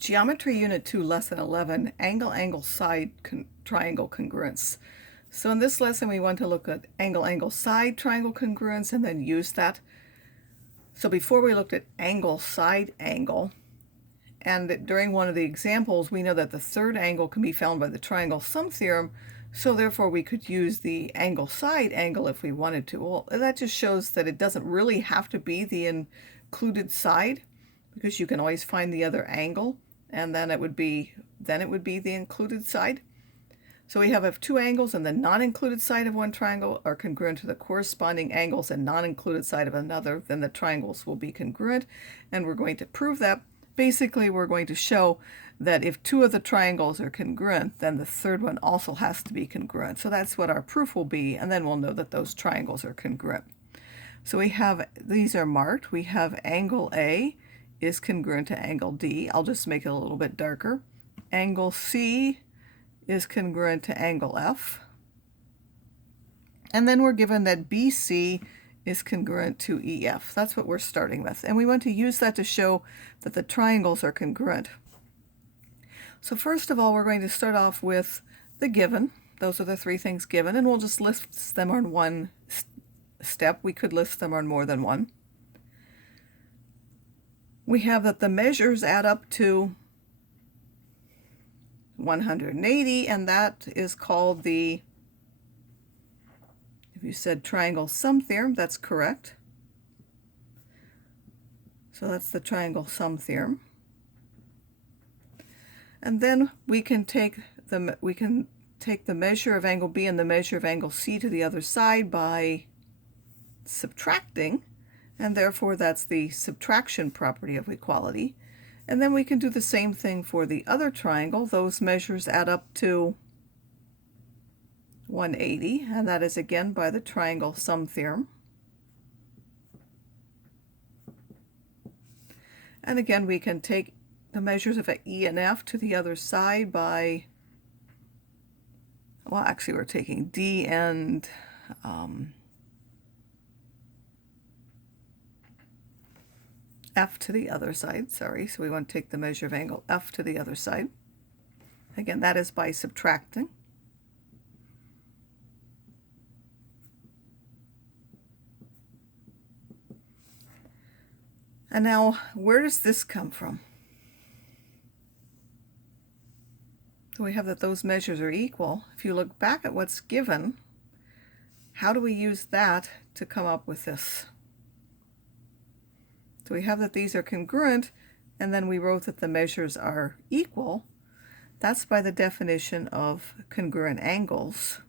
Geometry Unit 2, Lesson 11, Angle-Angle-Side Triangle Congruence. So in this lesson, we want to look at angle-angle-side triangle congruence and then use that. So before we looked at angle-side angle, and during one of the examples, we know that the third angle can be found by the triangle sum theorem, so therefore we could use the angle-side angle if we wanted to. Well, that just shows that it doesn't really have to be the included side, because you can always find the other angle, and then it would be the included side. So we have two angles, and the non-included side of one triangle are congruent to the corresponding angles and non-included side of another. Then the triangles will be congruent, and we're going to prove that. Basically, we're going to show that if two of the triangles are congruent, then the third one also has to be congruent. So that's what our proof will be, and then we'll know that those triangles are congruent. So we have, these are marked. We have angle A is congruent to angle D. I'll just make it a little bit darker. Angle C is congruent to angle F. And then we're given that BC is congruent to EF. That's what we're starting with. And we want to use that to show that the triangles are congruent. So first of all, we're going to start off with the given. Those are the three things given, and we'll just list them on one step. We could list them on more than one. We have that the measures add up to 180, and that is called the, if you said triangle sum theorem, that's correct. So that's the triangle sum theorem. And then we can take the measure of angle B and the measure of angle C to the other side by subtracting, and therefore that's the subtraction property of equality. And then we can do the same thing for the other triangle. Those measures add up to 180, and that is again by the triangle sum theorem. And again, we can take the measures of E and F to the other side by, well, actually we're taking D and F to the other side, sorry. So we want to take the measure of angle F to the other side. Again, that is by subtracting. And now, where does this come from? So we have that those measures are equal. If you look back at what's given, how do we use that to come up with this? So we have that these are congruent, and then we wrote that the measures are equal. That's by the definition of congruent angles,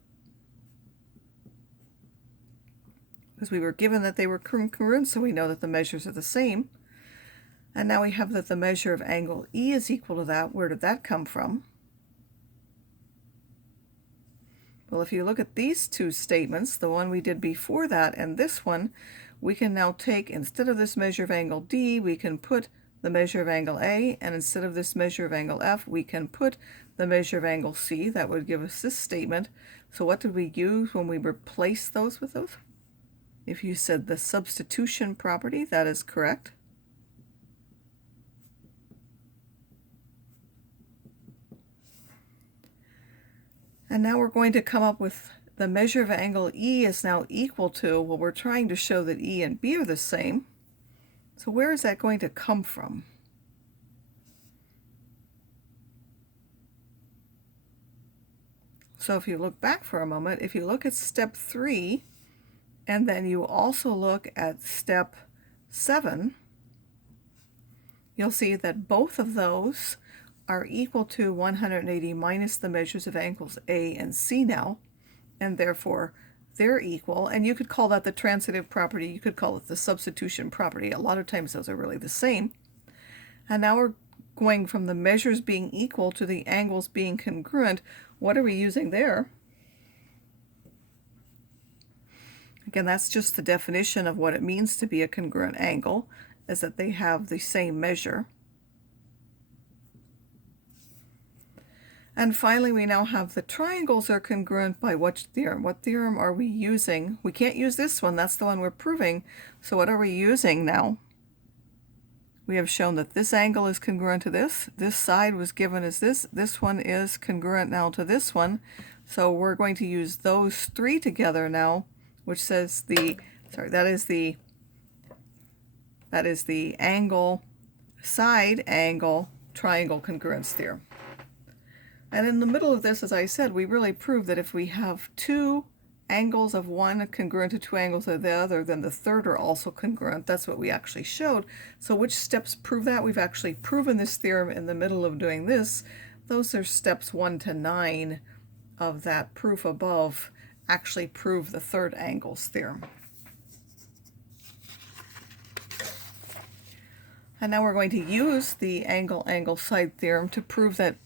because we were given that they were congruent, so we know that the measures are the same. And now we have that the measure of angle E is equal to that. Where did that come from? Well, if you look at these two statements, the one we did before that and this one, we can now take, instead of this measure of angle D, we can put the measure of angle A, and instead of this measure of angle F, we can put the measure of angle C. That would give us this statement. So what did we use when we replaced those with those? If you said the substitution property, that is correct. And now we're going to come up with the measure of angle E is now equal to, well, we're trying to show that E and B are the same. So where is that going to come from? So if you look back for a moment, if you look at step 3, and then you also look at step 7, you'll see that both of those are equal to 180 minus the measures of angles A and C now, and therefore they're equal. And you could call that the transitive property, you could call it the substitution property. A lot of times those are really the same. And now we're going from the measures being equal to the angles being congruent. What are we using there? Again, that's just the definition of what it means to be a congruent angle, is that they have the same measure. And finally, we now have the triangles are congruent by what theorem? What theorem are we using? We can't use this one. That's the one we're proving. So what are we using now? we have shown that this angle is congruent to this. This side was given as this. This one is congruent now to this one. So we're going to use those three together now, which says that is the angle, side angle, triangle congruence theorem. And in the middle of this, as I said, we really prove that if we have two angles of one congruent to two angles of the other, then the third are also congruent. That's what we actually showed. So which steps prove that? We've actually proven this theorem in the middle of doing this. Those are steps 1 to 9 of that proof above, actually prove the third angles theorem. And now we're going to use the angle side theorem to prove that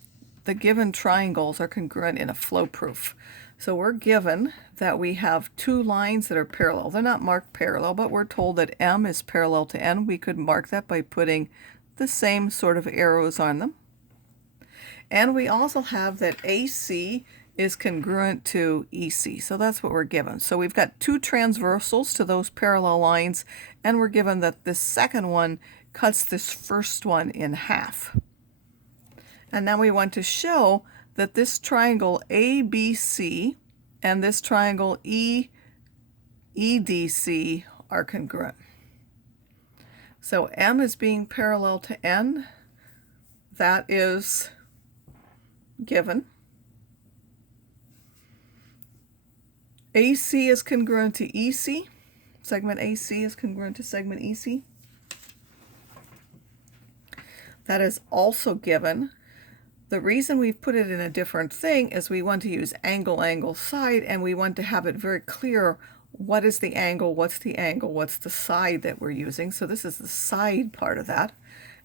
the given triangles are congruent in a flow proof. So we're given that we have two lines that are parallel. They're not marked parallel, but we're told that M is parallel to N. We could mark that by putting the same sort of arrows on them. And we also have that AC is congruent to EC. So that's what we're given. So we've got two transversals to those parallel lines, and we're given that this second one cuts this first one in half. And now we want to show that this triangle ABC and this triangle EDC are congruent. So M is being parallel to N. That is given. AC is congruent to EC. Segment AC is congruent to segment EC. That is also given. The reason we've put it in a different thing is we want to use angle, side, and we want to have it very clear what is the angle, what's the side that we're using. So this is the side part of that.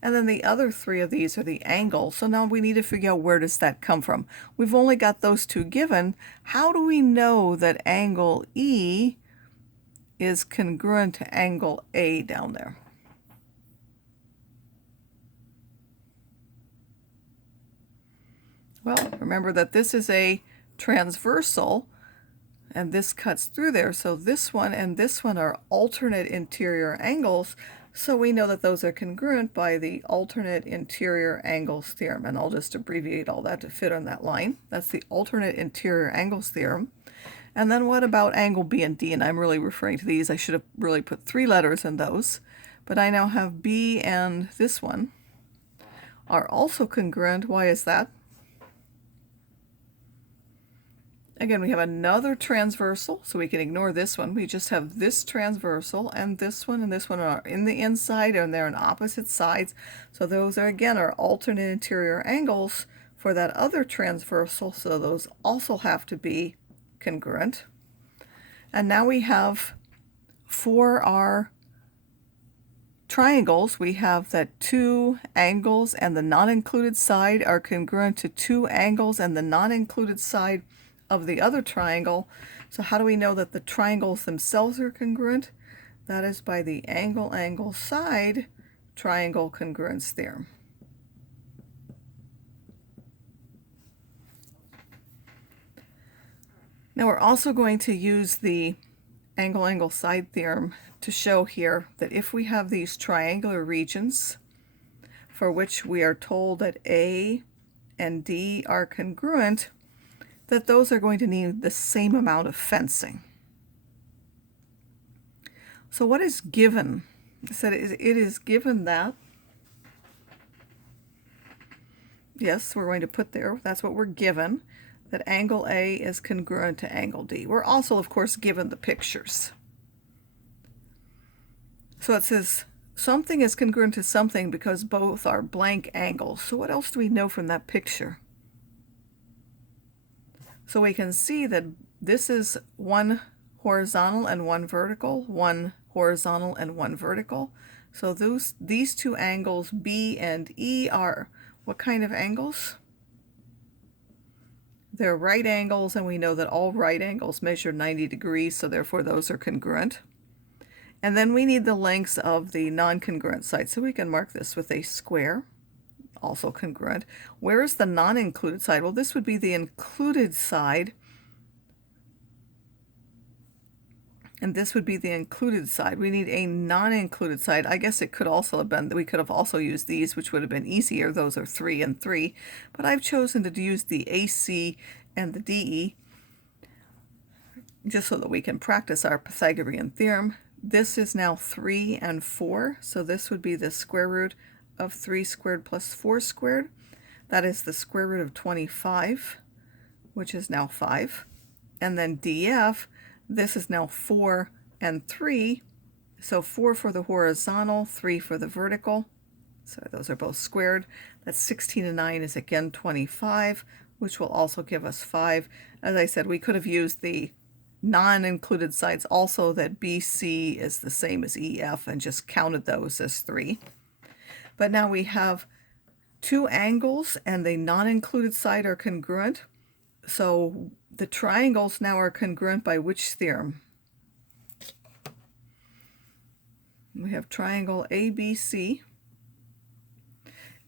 And then the other three of these are the angles. So now we need to figure out where does that come from. We've only got those two given. How do we know that angle E is congruent to angle A down there? Well, remember that this is a transversal, and this cuts through there. So this one and this one are alternate interior angles. So we know that those are congruent by the alternate interior angles theorem. And I'll just abbreviate all that to fit on that line. That's the alternate interior angles theorem. And then what about angle B and D? And I'm really referring to these. I should have really put 3 letters in those. But I now have B and this one are also congruent. Why is that? Again, we have another transversal, so we can ignore this one. We just have this transversal, and this one are in the inside, and they're on opposite sides. So those are, again, are alternate interior angles for that other transversal, so those also have to be congruent. And now we have, for our triangles, we have that 2 angles and the non-included side are congruent to 2 angles and the non-included side of the other triangle. So how do we know that the triangles themselves are congruent? That is by the angle side triangle congruence theorem. Now we're also going to use the angle side theorem to show here that if we have these triangular regions for which we are told that A and D are congruent, that those are going to need the same amount of fencing. So what is given? I said it is given that, yes, we're going to put there, that's what we're given, that angle A is congruent to angle D. We're also, of course, given the pictures. So it says something is congruent to something because both are blank angles. So what else do we know from that picture? So we can see that this is one horizontal and one vertical, one horizontal and one vertical. So these 2 angles, B and E, are what kind of angles? They're right angles, and we know that all right angles measure 90 degrees, so therefore those are congruent. And then we need the lengths of the non-congruent sides, so we can mark this with a square. Also congruent. Where is the non-included side? Well, this would be the included side and this would be the included side. We need a non-included side. I guess it could also have been, we could have also used these, which would have been easier. Those are 3 and 3, but I've chosen to use the AC and the DE just so that we can practice our Pythagorean theorem. This is now 3 and 4, so this would be the square root of 3 squared plus 4 squared. That is the square root of 25, which is now 5. And then DF, this is now 4 and 3, so 4 for the horizontal, 3 for the vertical. So those are both squared. That's 16 and 9 is again 25, which will also give us 5. As I said, we could have used the non-included sides also, that BC is the same as EF, and just counted those as 3. But now we have 2 angles and the non-included side are congruent. So the triangles now are congruent by which theorem? We have triangle ABC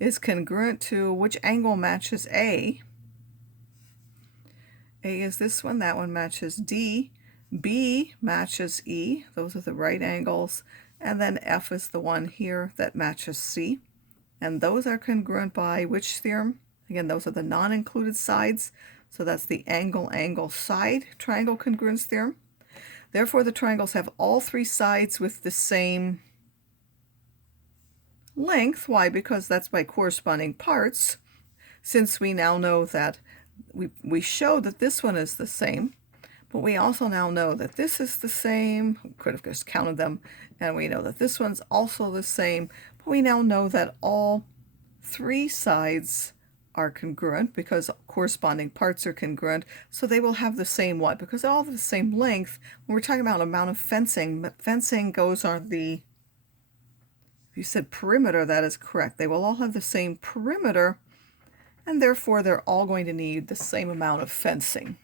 is congruent to which angle matches A? A is this one, that one matches D. B matches E, those are the right angles. And then F is the one here that matches C. And those are congruent by which theorem? Again, those are the non-included sides. So that's the angle side triangle congruence theorem. Therefore, the triangles have all 3 sides with the same length. Why? Because that's by corresponding parts. Since we now know that we showed that this one is the same, but we also now know that this is the same. We could have just counted them, and we know that this one's also the same, but we now know that all 3 sides are congruent because corresponding parts are congruent, so they will have the same what? Because they all have the same length. When we're talking about amount of fencing, fencing goes on the, if you said perimeter, that is correct. They will all have the same perimeter, and therefore they're all going to need the same amount of fencing.